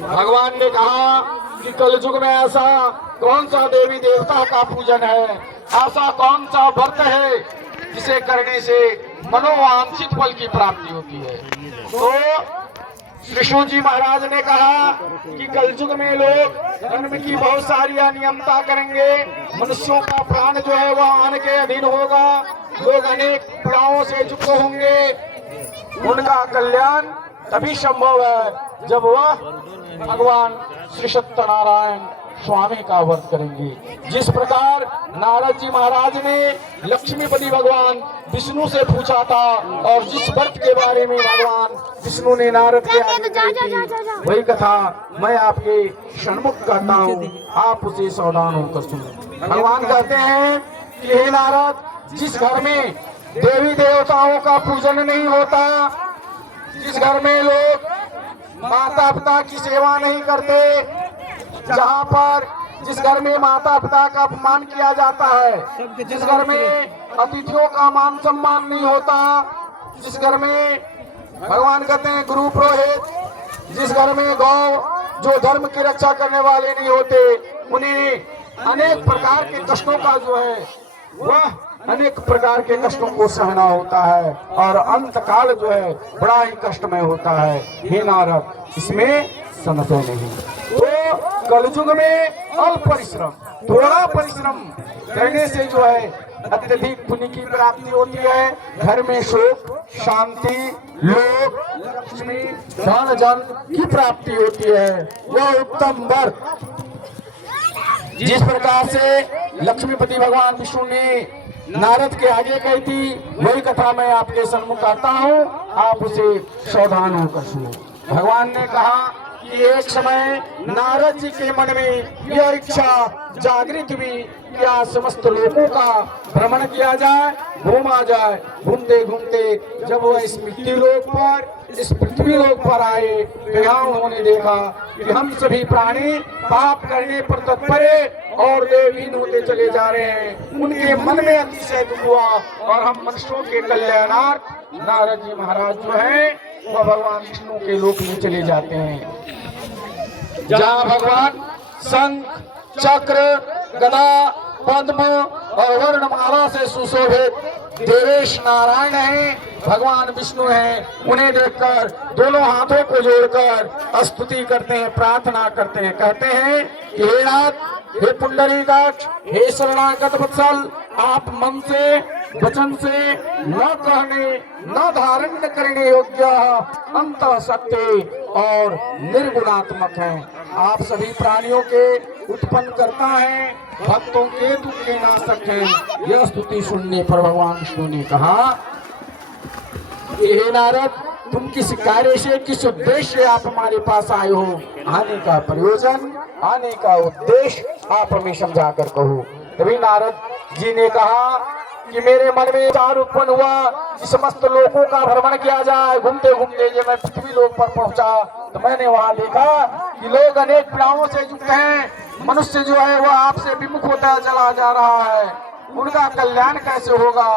भगवान ने कहा कि कलयुग में ऐसा कौन सा देवी देवता का पूजन है, ऐसा कौन सा व्रत है जिसे करने से मनोवांछित फल की प्राप्ति होती है। तो श्री शिव जी महाराज ने कहा कि कलयुग में लोग धर्म की बहुत सारी अनियमता करेंगे, मनुष्यों का प्राण जो है वह आन के अधीन होगा, लोग अनेक पीड़ाओं से युक्त होंगे। उनका कल्याण तभी संभव है जब वह भगवान श्री सत्यनारायण स्वामी का व्रत करेंगे। जिस प्रकार नारद जी महाराज ने लक्ष्मीपति भगवान विष्णु से पूछा था और जिस व्रत के बारे में भगवान विष्णु ने नारद के आगे कही थी, वही कथा मैं आपके सन्मुख करता हूँ, आप उसे सावधान होकर सुनो। भगवान कहते हैं कि हे नारद, जिस घर में देवी देवताओं का पूजन नहीं होता, जिस घर में लोग माता पिता की सेवा नहीं करते, जहाँ पर जिस घर में माता पिता का अपमान किया जाता है, जिस घर में अतिथियों का मान सम्मान नहीं होता, जिस घर में भगवान कहते हैं गुरु पुरोहित, जिस घर में गौ जो धर्म की रक्षा करने वाले नहीं होते, उन्हें अनेक प्रकार के कष्टों का जो है वह अनेक प्रकार के कष्टों को सहना होता है और अंत काल जो है बड़ा ही कष्टमय होता है। हे नारद, इसमें संशय नहीं। तो कलयुग में अल्प परिश्रम, थोड़ा परिश्रम करने से जो है अत्यधिक पुण्य की प्राप्ति होती है। घर में सुख, शांति, लोक, लक्ष्मी, धन जन की प्राप्ति होती है। यह उत्तम व्रत जिस प्रकार से लक्ष्मीपति भगवान विष्णु ने नारद के आगे कही थी, वही कथा मैं आपके सम्मुख करता हूँ, आप उसे सावधान होकर सुनो। भगवान ने कहा कि एक समय नारद जी के मन में यह इच्छा जागृत हुई कि आज समस्त लोगों का भ्रमण किया जाए, घूमा जाए। घूमते घूमते जब वह इस मृत्यु लोक पर, इस पृथ्वी लोक पर आए, तो यहाँ उन्होंने देखा कि हम सभी प्राणी पाप करने पर तत्पर और देवहीन होते चले जा रहे हैं। उनके मन में अतिशय दुख हुआ और हम मनुष्यों के कल्याणार्थ नारद जी महाराज जो है वह भगवान विष्णु के लोक में चले जाते हैं, जहाँ भगवान शंख, चक्र, गदा, पद्म और वर्णमाला से सुशोभित देवेश नारायण हैं, भगवान विष्णु हैं। उन्हें देखकर दोनों हाथों को जोड़कर स्तुति करते हैं, प्रार्थना करते हैं, कहते हैं कि हे नाथ, हे पुंडरीकाक्ष, हे शरणागत वत्सल, आप मन से, वचन से न कहने न धारण करने योग्य अंत सत्य और निर्गुणात्मक हैं। आप सभी प्राणियों के उत्पन्न करता है, भक्तों के दुख के नाशक हैं। यह स्तुति सुनने पर भगवान विष्णु ने कहा, हे नारद, तुम किस कार्य से, किस उद्देश्य से आप हमारे पास आए हो? आने का प्रयोजन, आने का उद्देश्य आप हमें समझा कर कहो। तभी नारद जी ने कहा कि मेरे मन में विचार उत्पन्न हुआ कि समस्त लोगों का भ्रमण किया जाए। घूमते घूमते जब मैं पृथ्वी लोक पर पहुंचा तो मैंने वहां देखा कि लोग अनेक पीड़ाओं से युक्त हैं, मनुष्य जो है वह आपसे विमुख होता चला जा रहा है। उनका कल्याण कैसे होगा,